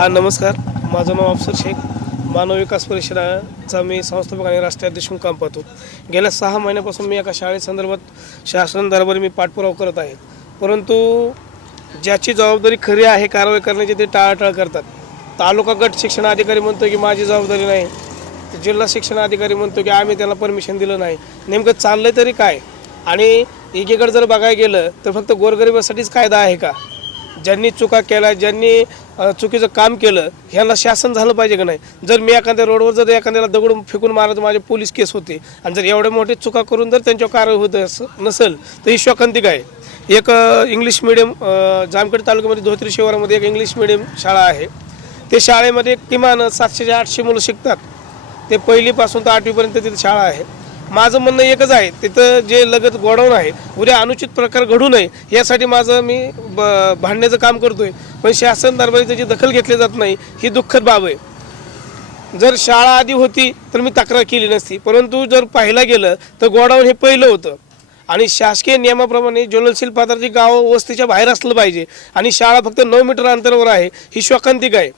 नमस्कार, माझं नाव अफसर शेख. मानव विकास परिषदेचा मी संस्थापक आणि राष्ट्रीय अध्यक्ष म्हणून काम पाहतो. गेल्या 6 महिन्यापासून मी एका शाळेसंदर्भात शासन दरबारी मी पाठपुरावा करत आहे. परंतु ज्याची जबाबदारी खरी आहे कारवाई करण्याची ते टाळाटाळ करतात. तालुका गट शिक्षण अधिकारी म्हणतो की माझी जबाबदारी नाही, जिल्हा शिक्षण अधिकारी म्हणतो की आम्ही त्याला परमिशन दिलं नाही. नेमकं चाललं तरी काय? आणि एकीकडे जर बघायला गेलं तर फक्त गोरगरिबासाठीच कायदा आहे का? ज्यांनी चुका केल्या, ज्यांनी चुकीचं काम केलं ह्याला शासन झालं पाहिजे का नाही? जर मी एखाद्या रोडवर जर एखाद्याला दगड फेकून मारत माझे पोलीस केस होते आणि जर एवढे मोठे चुका करून जर त्यांच्यावर कारवाई होत नसेल तर ही शोकांतिक आहे. एक इंग्लिश मिडियम जामखेड तालुक्यामध्ये धोत्री शिवारामध्ये एक इंग्लिश मिडियम शाळा आहे. ते शाळेमध्ये किमान 700 ते 800 मुलं शिकतात. ते पहिलीपासून तर 8वीपर्यंत तिथे शाळा आहे. माझं म्हणणं एकच आहे, तिथं जे लगत गोडाऊन आहे उद्या अनुचित प्रकार घडू नये यासाठी मी भांडण्याचं काम करतोय. पण शासन दरबारी त्याची दखल घेतली जात नाही, ही दुःखद बाब आहे. जर शाळा आधी होती तर मी तक्रार केली नसती, परंतु जर पाहायला गेलं तर गोडाऊन हे पहिलं होतं आणि शासकीय नियमाप्रमाणे ज्वलनशील पदार्थ गाव वस्तीच्या बाहेर असलं पाहिजे आणि शाळा फक्त 9 मीटर अंतरावर आहे. ही शोकांतिक आहे.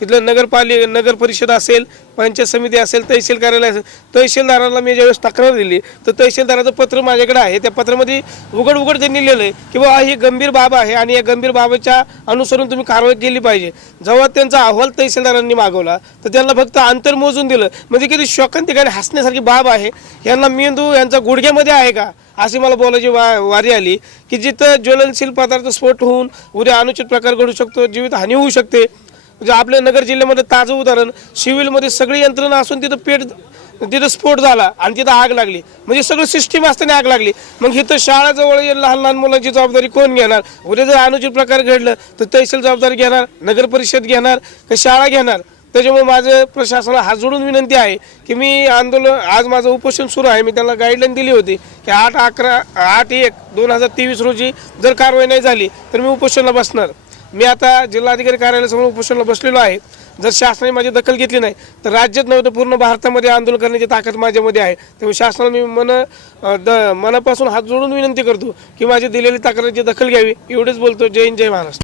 तिथलं नगर परिषद असेल, पंचायत समिती असेल, तहसील कार्यालय असेल, तहसीलदाराला मी ज्यावेळेस तक्रार दिली तर तहसीलदाराचं पत्र माझ्याकडे आहे. त्या पत्रामध्ये उघड त्यांनी लिहिलं आहे की बाबा ही गंभीर बाब आहे आणि या गंभीर बाबीच्या अनुसरून तुम्ही कारवाई केली पाहिजे. जेव्हा त्यांचा अहवाल तहसीलदारांनी मागवला तर त्यांना फक्त अंतर मोजून दिलं. म्हणजे किती शोकांतिक आणि हसण्यासारखी बाब आहे. यांना मेंदू यांचा गुडघ्यामध्ये आहे का अशी मला बोलायची वारी आली की जिथं ज्वलनशील पदार्थ स्फोट होऊन उद्या अनुचित प्रकार घडू शकतो, जीवितहानी होऊ शकते. म्हणजे आपल्या नगर जिल्ह्यामध्ये ताजं उदाहरण, सिव्हिलमध्ये सगळी यंत्रणा असून तिथं स्फोट झाला आणि तिथं आग लागली. म्हणजे सगळं सिस्टीम असताना आग लागली. मग इथं शाळाजवळ लहान मुलांची जबाबदारी कोण घेणार? उद्या जर अनुचित प्रकार घडलं तर तहसील जबाबदारी घेणार, नगर परिषद घेणार का शाळा घेणार? त्याच्यामुळे माझं प्रशासनाला हात जोडून विनंती आहे की मी आज माझं उपोषण सुरू आहे. मी त्यांना गाईडलाईन दिली होती की 8/1/2023 रोजी जर कारवाई नाही झाली तर मी उपोषणाला बसणार. मी आता जिल्हाधिकारी कार्यालयासमोर उपोषणाला बसलेलो आहे. जर शासनाने माझी दखल घेतली नाही तर राज्यात नव्हे तर पूर्ण भारतामध्ये आंदोलन करण्याची ताकद माझ्यामध्ये आहे. त्यामुळे शासनाला मी मनापासून हात जोडून विनंती करतो की माझी दिलेली तक्रारीची दखल घ्यावी. एवढेच बोलतो. जय हिंद, जय महाराष्ट्र.